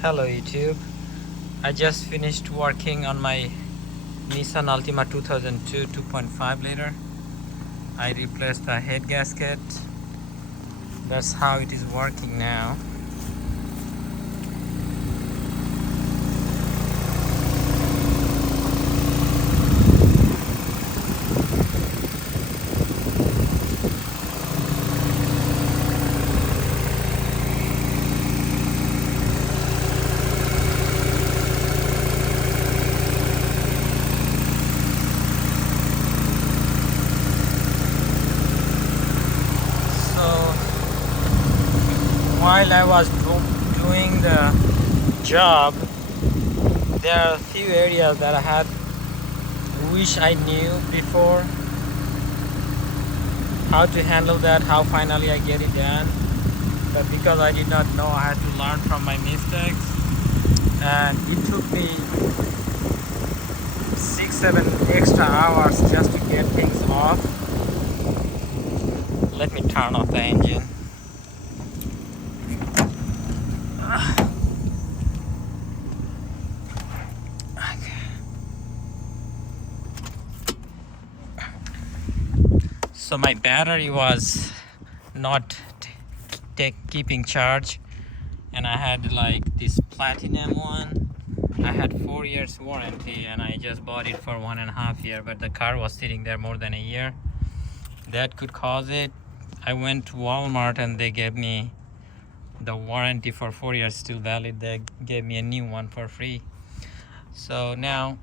Hello YouTube. I just finished working on my Nissan Altima 2002 2.5 liter. I replaced the head gasket. That's how it is working now. So while I was doing the job, there are a few areas that I had wish I knew before how to handle that, how finally I get it done. But because I did not know, I had to learn from my mistakes, and it took me 6-7 extra hours just to get things off. Let me turn off the engine. So my battery was not keeping charge, and I had like this platinum one. I had 4 years warranty, and I just bought it for 1.5 years, but the car was sitting there more than a year. That could cause it. I went to Walmart and they gave me the warranty for 4 years still valid. They gave me a new one for free. So now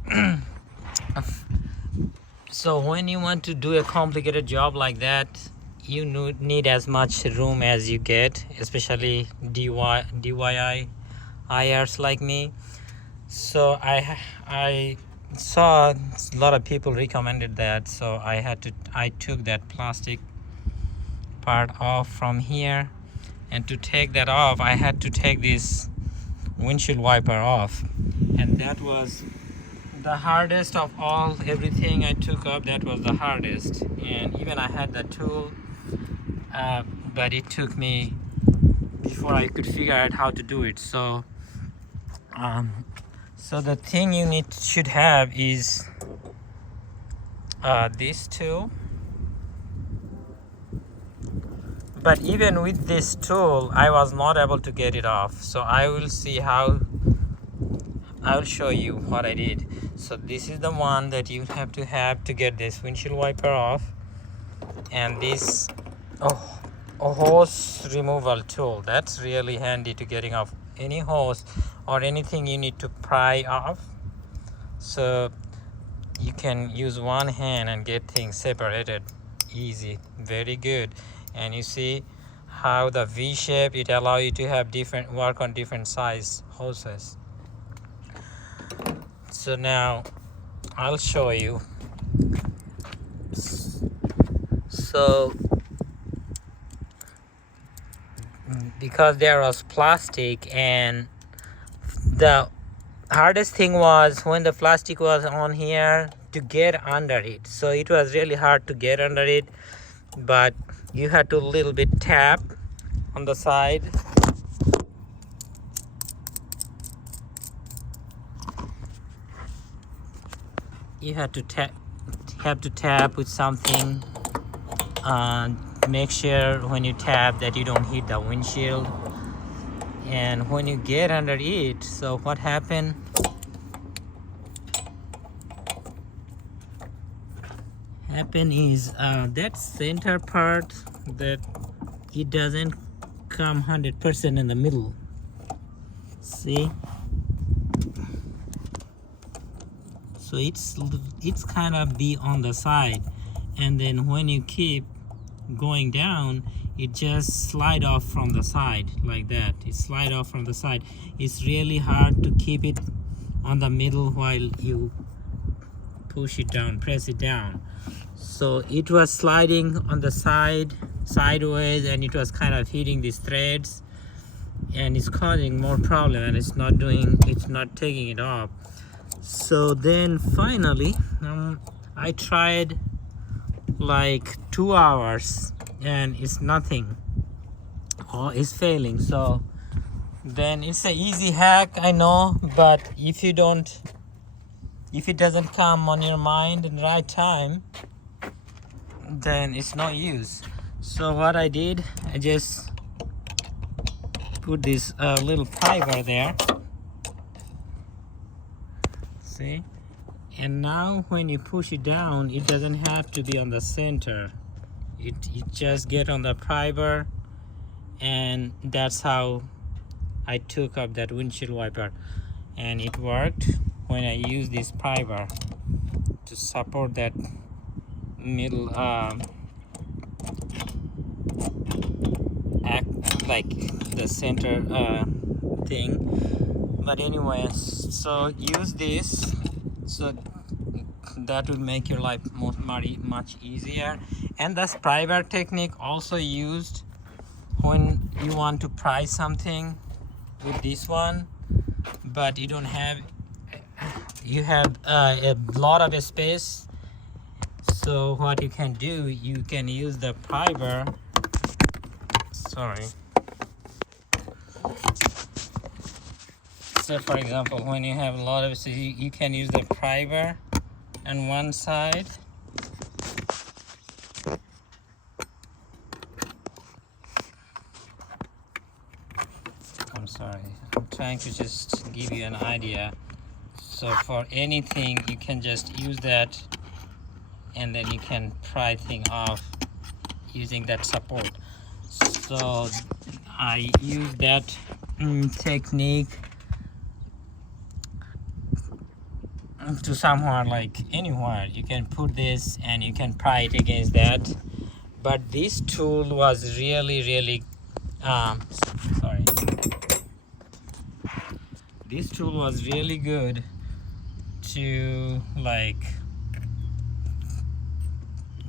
so when you want to do a complicated job like that, you need as much room as you get, especially DIYers like me. So I saw a lot of people recommended that, so I took that plastic part off from here, and to take that off I had to take this windshield wiper off, and that was the hardest of all. Everything I took up, that was the hardest, and even I had the tool, but it took me before I could figure out how to do it. So the thing you should have is this tool. But even with this tool, I was not able to get it off. So I will show you what I did. So this is the one that you have to get this windshield wiper off, and this a hose removal tool. That's really handy to getting off any hose or anything you need to pry off. So you can use one hand and get things separated easy, very good. And you see how the V shape, it allows you to have work on different size hoses. So now I'll show you. So because there was plastic, and the hardest thing was when the plastic was on here to get under it. So it was really hard to get under it, but you had to little bit tap on the side. You had to tap with something. Make sure when you tap that you don't hit the windshield. And when you get under it, so what happened? Is that center part, that it doesn't come 100% in the middle. See? So it's kind of be on the side, and then when you keep going down, it just slide off from the side like that. It slide off from the side. It's really hard to keep it on the middle while you push it down, press it down. So it was sliding on the sideways, and it was kind of hitting these threads, and it's causing more problem, and it's not taking it off. So then finally I tried like 2 hours, and it's nothing. It's failing. So then it's an easy hack, I know, but if it doesn't come on your mind in the right time, then it's no use. So what I did, I just put this little fiber there, see, and now when you push it down, it doesn't have to be on the center. It just get on the fiber, and that's how I took up that windshield wiper, and it worked when I used this fiber to support that middle act like the center thing. But anyways, so use this, so that will make your life much easier. And the fiber technique also used when you want to pry something with this one, but you don't have, you have a lot of space. So what you can do, you can use the fiber, sorry. So for example, when you have a lot of space, you can use the fiber on one side. I'm sorry, I'm trying to just give you an idea. So for anything, you can just use that, and then you can pry thing off using that support. So I use that technique to somewhere, like anywhere you can put this and you can pry it against that. But this tool was really sorry, this tool was really good to like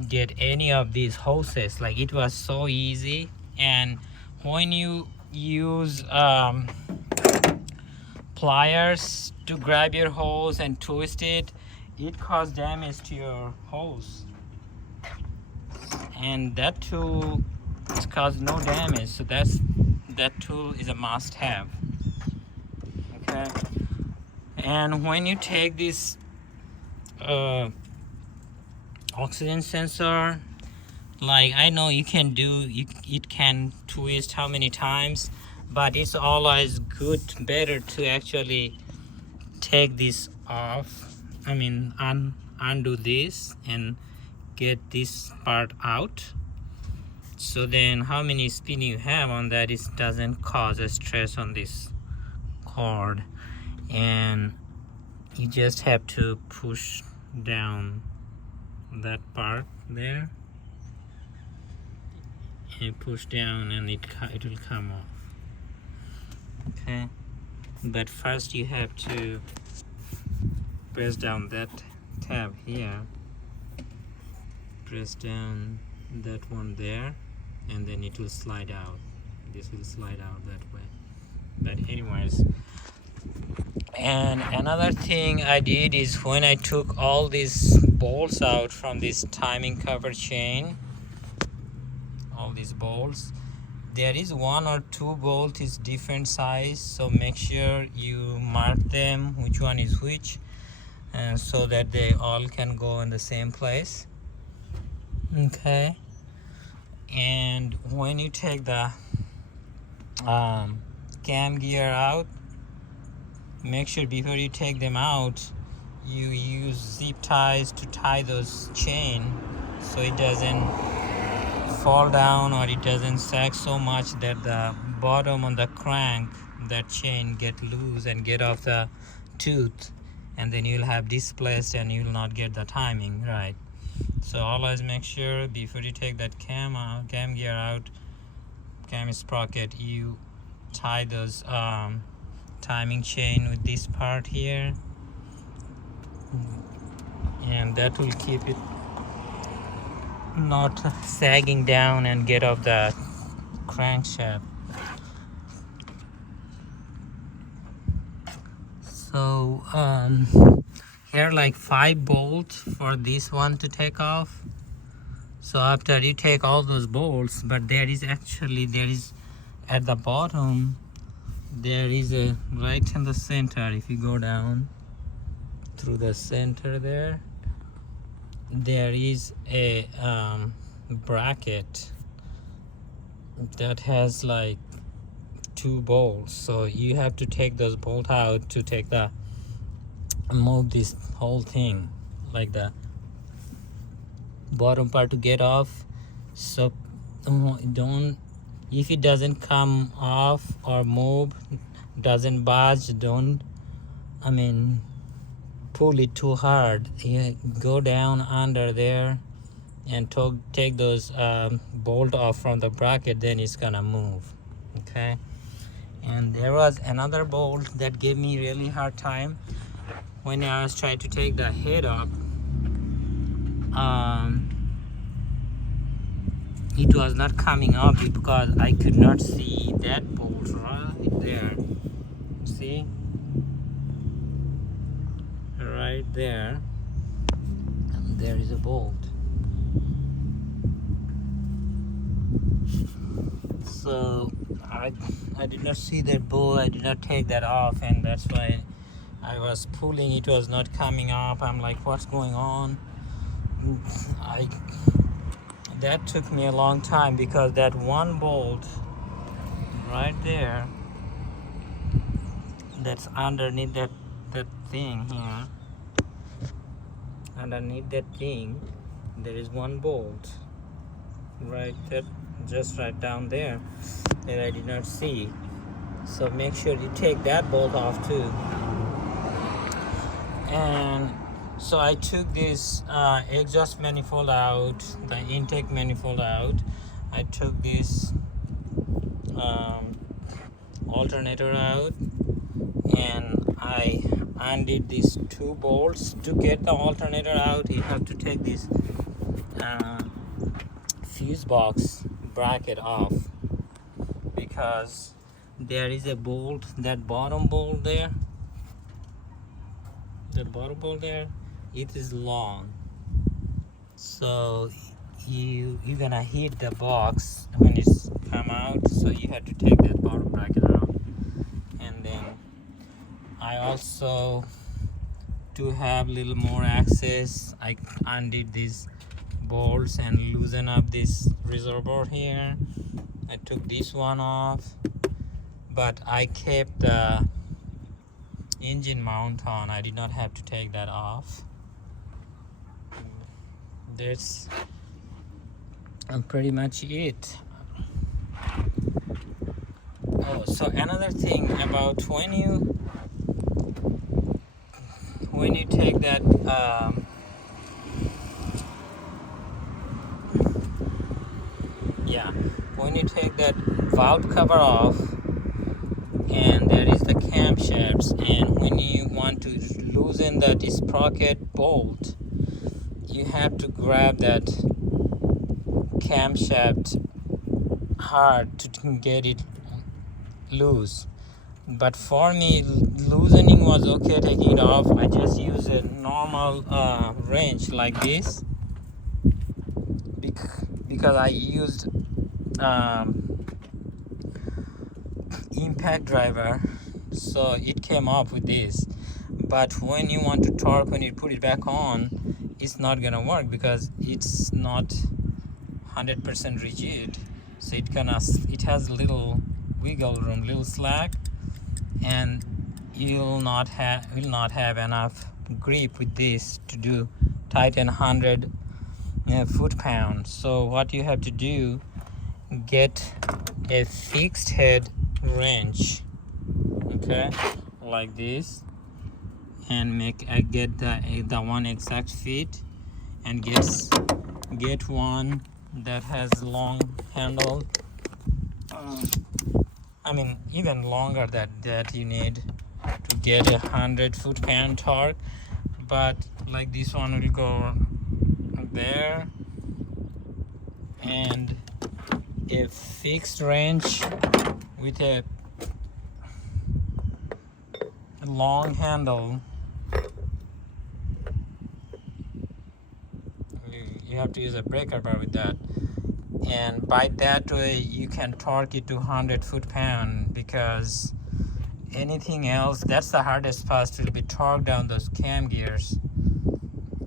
get any of these hoses. Like, it was so easy. And when you use pliers to grab your hose and twist it, it causes damage to your hose, and that tool causes no damage. So that tool is a must-have. Okay. And when you take this oxygen sensor, like, I know you can do, it can twist how many times, but it's always better to actually take this off. I mean, undo this and get this part out. So then how many spin you have on that, it doesn't cause a stress on this cord. And you just have to push down that part there and push down, and it will come off. Okay, but first you have to press down that tab here, press down that one there, and then it will slide out. This will slide out that way. But anyways, and another thing I did is, when I took all these bolts out from this timing cover chain, all these bolts, there is one or two bolts is different size, so make sure you mark them which one is which, and so that they all can go in the same place. Okay. And when you take the cam gear out, make sure before you take them out, you use zip ties to tie those chain, so it doesn't fall down or it doesn't sag so much that the bottom on the crank, that chain, get loose and get off the tooth, and then you'll have displaced and you'll not get the timing right. So always make sure before you take that cam gear out, cam sprocket, you tie those timing chain with this part here, and that will keep it not sagging down and get off the crankshaft. So here, like 5 bolts for this one to take off. So after you take all those bolts, but there is at the bottom there is a right in the center. If you go down through the center there is a bracket that has like 2 bolts, so you have to take those bolts out to take the move this whole thing, like the bottom part to get off. So don't, if it doesn't come off or move, doesn't budge, don't pull it too hard. You go down under there and take those bolt off from the bracket, then it's gonna move. Okay. And there was another bolt that gave me really hard time when I was trying to take the head up. It was not coming up because I could not see that bolt right there. See? Right there. And there is a bolt. So I did not see that bolt. I did not take that off, and that's why I was pulling. It was not coming up. I'm like, what's going on? That took me a long time because that one bolt right there that's underneath that thing here, underneath that thing there is one bolt right there, just right down there, that I did not see. So make sure you take that bolt off too. And so I took this exhaust manifold out, the intake manifold out. I took this alternator out, and I undid these 2 bolts. To get the alternator out, you have to take this fuse box bracket off, because there is a bolt, that bottom bolt there, it is long, so you're gonna hit the box when it's come out, so you have to take that bottom bracket out. And then I also, to have little more access, I undid these bolts and loosen up this reservoir here. I took this one off, but I kept the engine mount on. I did not have to take that off. That's pretty much it. Oh, so another thing about when you take that when you take that valve cover off, and there is the camshafts, and when you want to loosen that sprocket bolt, you have to grab that camshaft hard to get it loose. But for me, loosening was okay, taking it off. I just use a normal wrench like this, because I used impact driver, so it came up with this. But when you want to torque, when you put it back on, it's not gonna work because it's not 100% rigid. So it has little wiggle room, little slack, and you'll not have enough grip with this to do tighten 100 foot-pound. So what you have to do, get a fixed head wrench, okay, like this, and get the one exact fit, and get one that has long handle. Even longer that you need to get 100 foot-pound torque, but like this one will go there, and a fixed wrench with a long handle. You have to use a breaker bar with that, and by that way you can torque it to 100 foot-pound, because anything else. That's the hardest part, will be torque down those cam gears.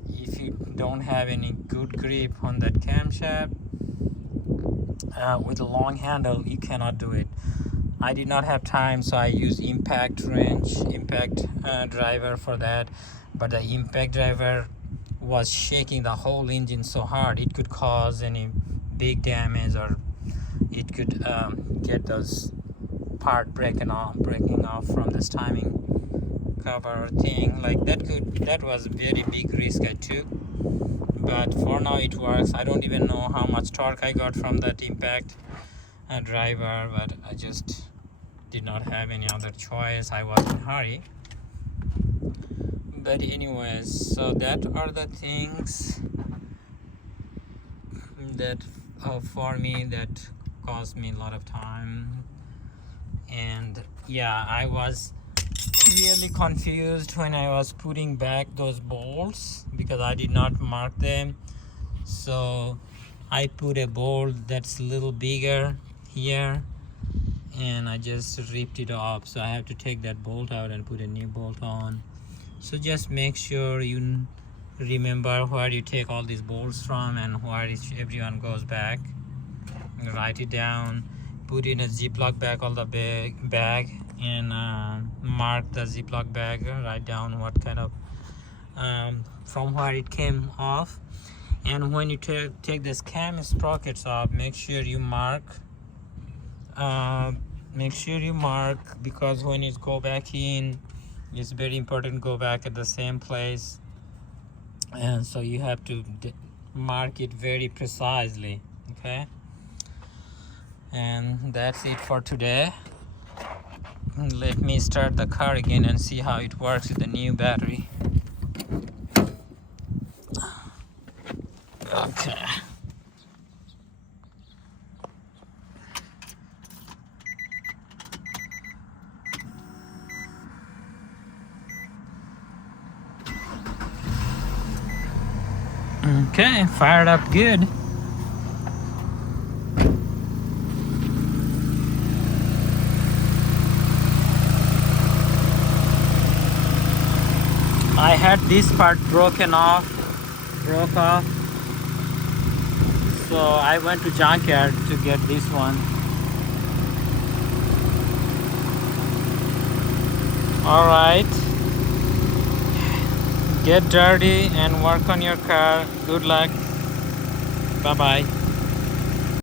If you don't have any good grip on that camshaft with a long handle, you cannot do it. I did not have time, so I used impact driver for that, but the impact driver was shaking the whole engine so hard it could cause any big damage, or it could get those part breaking off from this timing cover thing. Like that was a very big risk I took, but for now it works. I don't even know how much torque I got from that impact driver, but I just did not have any other choice. I was in a hurry. But anyways, so that are the things that for me that caused me a lot of time. And yeah, I was really confused when I was putting back those bolts because I did not mark them. So I put a bolt that's a little bigger here and I just ripped it off, so I have to take that bolt out and put a new bolt on. So just make sure you remember where you take all these bolts from and where everyone goes back. Write it down, put in a Ziploc bag, all the bag, and mark the Ziploc bag. Write down what kind of from where it came off. And when you take this cam sprockets off, make sure you mark. Because when it go back in, it's very important to go back at the same place, and so you have to mark it very precisely. Okay, and that's it for today. Let me start the car again and see how it works with the new battery. Okay. Okay, fired up good. I had this part broke off, so I went to junkyard to get this one. All right, get dirty and work on your car. Good luck. Bye bye.